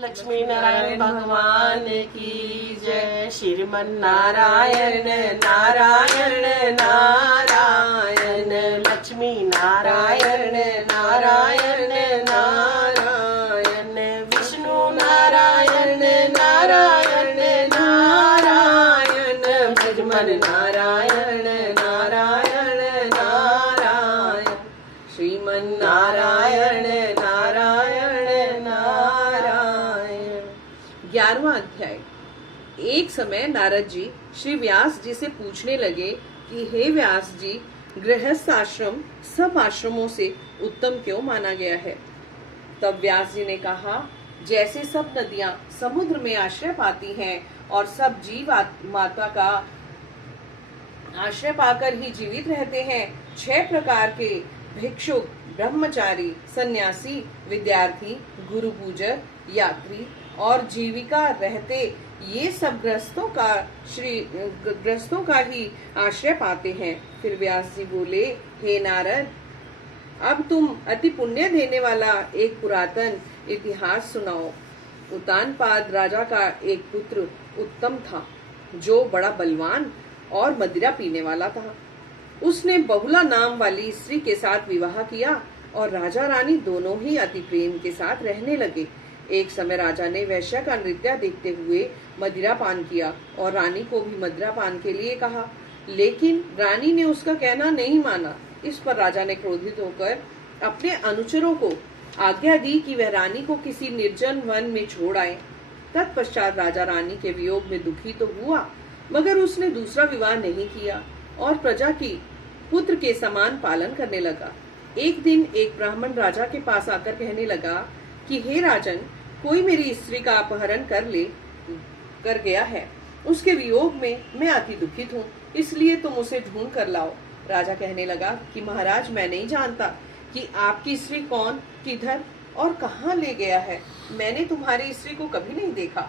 लक्ष्मी नारायण भगवान की जय। श्रीमन नारायण नारायण नारायण, लक्ष्मी नारायण नारायण नारायण, विष्णु नारायण नारायण नारायण, श्रीमन नारायण नारायण नारायण, श्रीमन नारायण नारायण नारायण। 11वां अध्याय। एक समय नारद जी श्री व्यास जी से पूछने लगे कि हे व्यास जी, गृहस्थ आश्रम सब आश्रमों से उत्तम क्यों माना गया है? तब व्यास जी ने कहा, जैसे सब नदियां समुद्र में आश्रय पाती हैं और सब जीव माता का आश्रय पाकर ही जीवित रहते हैं, 6 प्रकार के भिक्षुक, ब्रह्मचारी, सन्यासी, विद्यार्थी, गुरु पूजक, यात्री और जीविका रहते, ये सब ग्रस्तों का ही आश्रय पाते हैं। फिर व्यास जी बोले, हे नारद, अब तुम अति पुण्य देने वाला एक पुरातन इतिहास सुनाओ। उतानपाद राजा का एक पुत्र उत्तम था, जो बड़ा बलवान और मदिरा पीने वाला था। उसने बहुला नाम वाली स्त्री के साथ विवाह किया और राजा रानी दोनों ही अति प्रेम के साथ रहने लगे। एक समय राजा ने वैश्या का नृत्य देखते हुए मदिरा पान किया और रानी को भी मदिरा पान के लिए कहा, लेकिन रानी ने उसका कहना नहीं माना। इस पर राजा ने क्रोधित होकर अपने अनुचरों को आज्ञा दी कि वह रानी को किसी निर्जन वन में छोड़ आए। तत्पश्चात राजा रानी के वियोग में दुखी तो हुआ, मगर उसने दूसरा विवाह नहीं किया और प्रजा की पुत्र के समान पालन करने लगा। एक दिन एक ब्राह्मण राजा के पास आकर कहने लगा कि हे राजन, कोई मेरी स्त्री का अपहरण कर गया है। उसके वियोग में मैं अति दुखित हूँ, इसलिए तुम उसे ढूंढ कर लाओ। राजा कहने लगा कि महाराज, मैं नहीं जानता कि आपकी स्त्री कौन, किधर और कहाँ ले गया है। मैंने तुम्हारी स्त्री को कभी नहीं देखा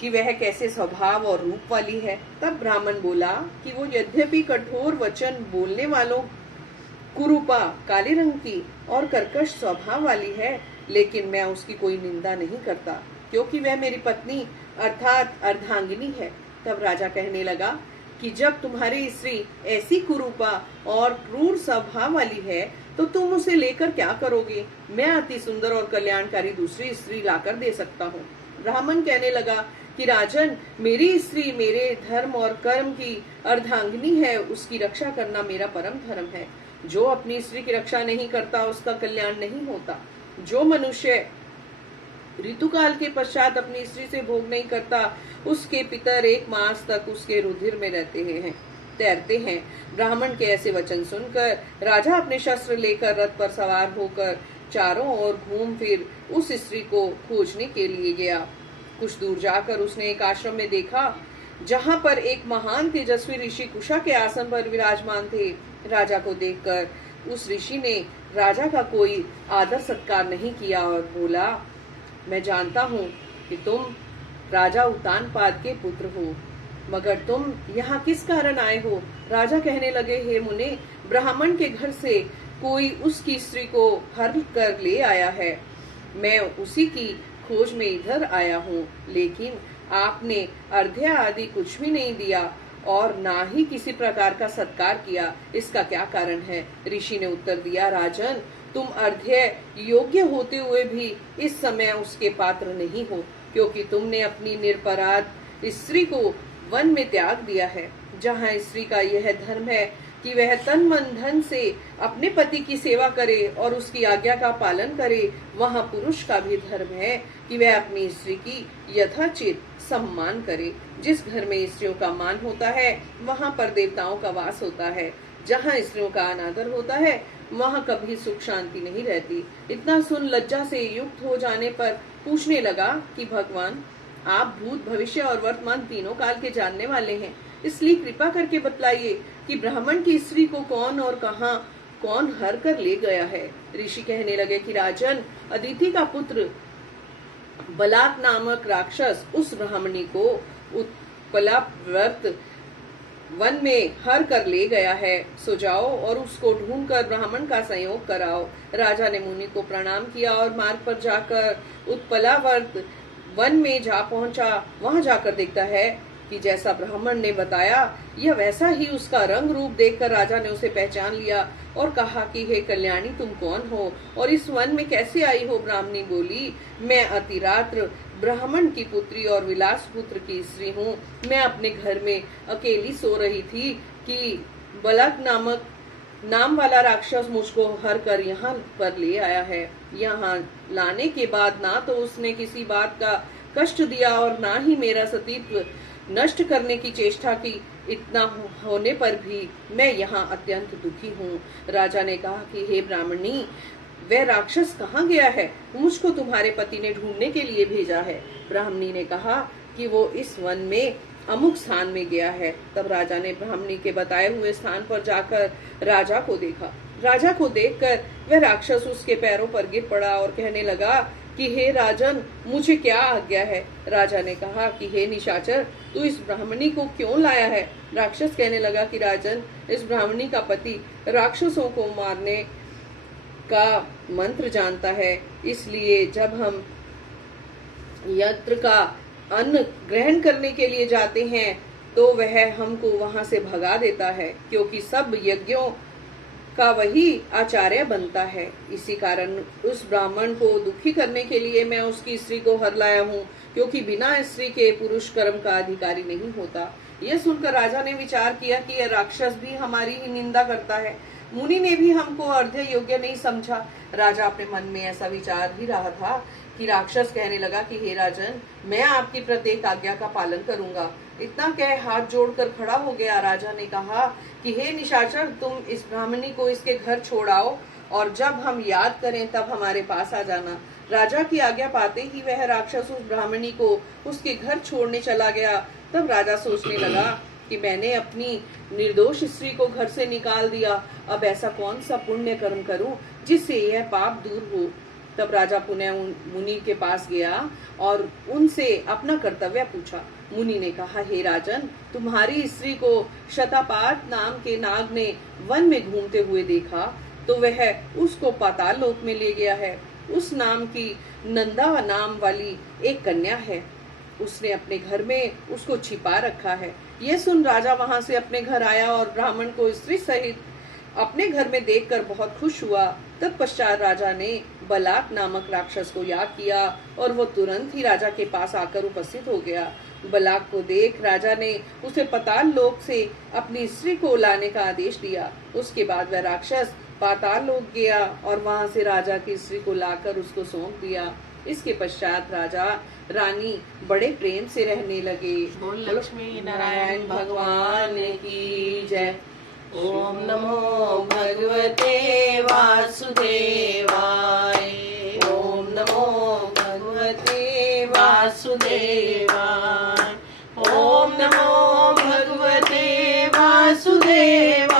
कि वह कैसे स्वभाव और रूप वाली है। तब ब्राह्मण बोला कि वो यद्यपि कठोर वचन बोलने वालों, कुरूपा, काले रंग की और कर्कश स्वभाव वाली है, लेकिन मैं उसकी कोई निंदा नहीं करता, क्योंकि वह मेरी पत्नी अर्थात अर्धांगिनी है। तब राजा कहने लगा कि जब तुम्हारी स्त्री ऐसी कुरूपा और क्रूर स्वभाव वाली है, तो तुम उसे लेकर क्या करोगे? मैं अति सुंदर और कल्याणकारी दूसरी स्त्री लाकर दे सकता हूँ। ब्राह्मण कहने लगा कि राजन, मेरी स्त्री मेरे धर्म और कर्म की अर्धांगिनी है, उसकी रक्षा करना मेरा परम धर्म है। जो अपनी स्त्री की रक्षा नहीं करता, उसका कल्याण नहीं होता। जो मनुष्य ऋतुकाल के पश्चात अपनी स्त्री से भोग नहीं करता, उसके पितर 1 मास तक उसके रुधिर में तैरते हैं। ब्राह्मण के ऐसे वचन सुनकर राजा अपने शस्त्र लेकर रथ पर सवार होकर चारों ओर घूम फिर उस स्त्री को खोजने के लिए गया। कुछ दूर जाकर उसने एक आश्रम में देखा, जहाँ पर एक महान तेजस्वी ऋषि कुशा के आसन पर विराजमान थे। राजा को देखकर उस ऋषि ने राजा का कोई आदर सत्कार नहीं किया और बोला, मैं जानता हूँ कि तुम राजा उतानपाद के पुत्र हो, मगर तुम यहाँ किस कारण आए हो? राजा कहने लगे, हे मुने, ब्राह्मण के घर से कोई उसकी स्त्री को हर कर ले आया है। मैं उसी की खोज में इधर आया हूँ, लेकिन आपने अर्घ्य आदि कुछ भी नहीं दिया और ना ही किसी प्रकार का सत्कार किया। इसका क्या कारण है? ऋषि ने उत्तर दिया, राजन, तुम अर्घ्य योग्य होते हुए भी इस समय उसके पात्र नहीं हो, क्योंकि तुमने अपनी निरपराध स्त्री को वन में त्याग दिया है। जहाँ स्त्री का यह धर्म है कि वह तन मन धन से अपने पति की सेवा करे और उसकी आज्ञा का पालन करे, वहाँ पुरुष का भी धर्म है कि वह अपनी स्त्री की यथाचित सम्मान करे। जिस घर में स्त्रियों का मान होता है, वहाँ पर देवताओं का वास होता है। जहाँ स्त्रियों का अनादर होता है, वहाँ कभी सुख शांति नहीं रहती। इतना सुन लज्जा से युक्त हो जाने पर पूछने लगा कि भगवान, आप भूत, भविष्य और वर्तमान तीनों काल के जानने वाले हैं, इसलिए कृपा करके बतलाइए कि ब्राह्मण की स्त्री को कौन और कहाँ कौन हर कर ले गया है। ऋषि कहने लगे कि राजन, अदिति का पुत्र बलाक नामक राक्षस उस ब्राह्मणी को उत्पला व्रत वन में हर कर ले गया है, सो जाओ और उसको ढूंढकर ब्राह्मण का संयोग कराओ। राजा ने मुनि को प्रणाम किया और मार्ग पर जाकर उत्पलावर्त वन में जा पहुंचा। वहां जाकर देखता है कि जैसा ब्राह्मण ने बताया यह वैसा ही उसका रंग रूप देखकर राजा ने उसे पहचान लिया और कहा कि हे कल्याणी, तुम कौन हो और इस वन में कैसे आई हो? ब्राह्मणी बोली, मैं अतिरात्र ब्राह्मण की पुत्री और विलास पुत्र की स्त्री हूँ। मैं अपने घर में अकेली सो रही थी कि बलक नाम वाला राक्षस मुझको हर कर यहाँ पर ले आया है। यहाँ लाने के बाद ना तो उसने किसी बात का कष्ट दिया और ना ही मेरा सतीत्व नष्ट करने की चेष्टा की। इतना होने पर भी मैं यहाँ अत्यंत दुखी हूँ। राजा ने कहा कि हे ब्राह्मणी, वह राक्षस कहाँ गया है? मुझको तुम्हारे पति ने ढूंढने के लिए भेजा है। ब्राह्मणी ने कहा कि वो इस वन में अमुक स्थान में गया है। तब राजा ने ब्राह्मणी के बताए हुए स्थान पर जाकर राजा को देखा। राजा को देखकर वह राक्षस उसके पैरों पर गिर पड़ा और कहने लगा कि हे राजन, मुझे क्या आज्ञा है? राजा ने कहा कि हे निशाचर, तू इस ब्राह्मणी को क्यों लाया है? राक्षस कहने लगा कि राजन, इस ब्राह्मणी का पति राक्षसों को मारने का मंत्र जानता है, इसलिए जब हम यंत्र का अन्न ग्रहण करने के लिए जाते हैं तो वह हमको वहां से भगा देता है, क्योंकि सब यज्ञों का वही आचार्य बनता है। इसी कारण उस ब्राह्मण को दुखी करने के लिए मैं उसकी स्त्री को हर लाया हूँ, क्योंकि बिना स्त्री के पुरुष कर्म का अधिकारी नहीं होता। यह सुनकर राजा ने विचार किया कि यह राक्षस भी हमारी ही निंदा करता है। मुनि ने भी हमको अर्ध्य योग्य नहीं समझा। राजा अपने मन में ऐसा विचार ही रहा था कि राक्षस कहने लगा कि हे राजन, मैं आपकी प्रत्येक आज्ञा का पालन करूंगा। इतना कह हाथ जोड़कर खड़ा हो गया। राजा ने कहा कि हे निशाचर, तुम इस ब्राह्मणी को इसके घर छोड़ाओ और जब हम याद करें तब हमारे पास आ जाना। राजा की आज्ञा पाते ही वह राक्षस उस ब्राह्मणी को उसके घर छोड़ने चला गया। तब राजा सोचने लगा कि मैंने अपनी निर्दोष स्त्री को घर से निकाल दिया, अब ऐसा कौन सा पुण्य कर्म करूं जिससे यह पाप दूर हो। तब राजा पुनः मुनि के पास गया और उनसे अपना कर्तव्य पूछा। मुनि ने कहा, हे राजन, तुम्हारी स्त्री को शतापात नाम के नाग ने वन में घूमते हुए देखा तो वह उसको पाताल लोक में ले गया है। उस नाम की नंदा नाम वाली एक कन्या है, उसने अपने घर में उसको छिपा रखा है। यह सुन राजा वहां से अपने घर आया और ब्राह्मण को स्त्री सहित अपने घर में देखकर बहुत खुश हुआ। तत्पश्चात राजा ने बलाक नामक राक्षस को याद किया और वो तुरंत ही राजा के पास आकर उपस्थित हो गया। बलाक को देख राजा ने उसे पाताल लोक से अपनी स्त्री को लाने का आदेश दिया। उसके बाद वह राक्षस पाताल लोक गया और वहां से राजा की स्त्री को लाकर उसको सौंप दिया। इसके पश्चात राजा रानी बड़े प्रेम से रहने लगे। लक्ष्मी नारायण भगवान की जय। ओम नमो भगवते वासुदेवाय। ओम नमो भगवते वासुदेवाय। ओम नमो भगवते वासुदेवाय।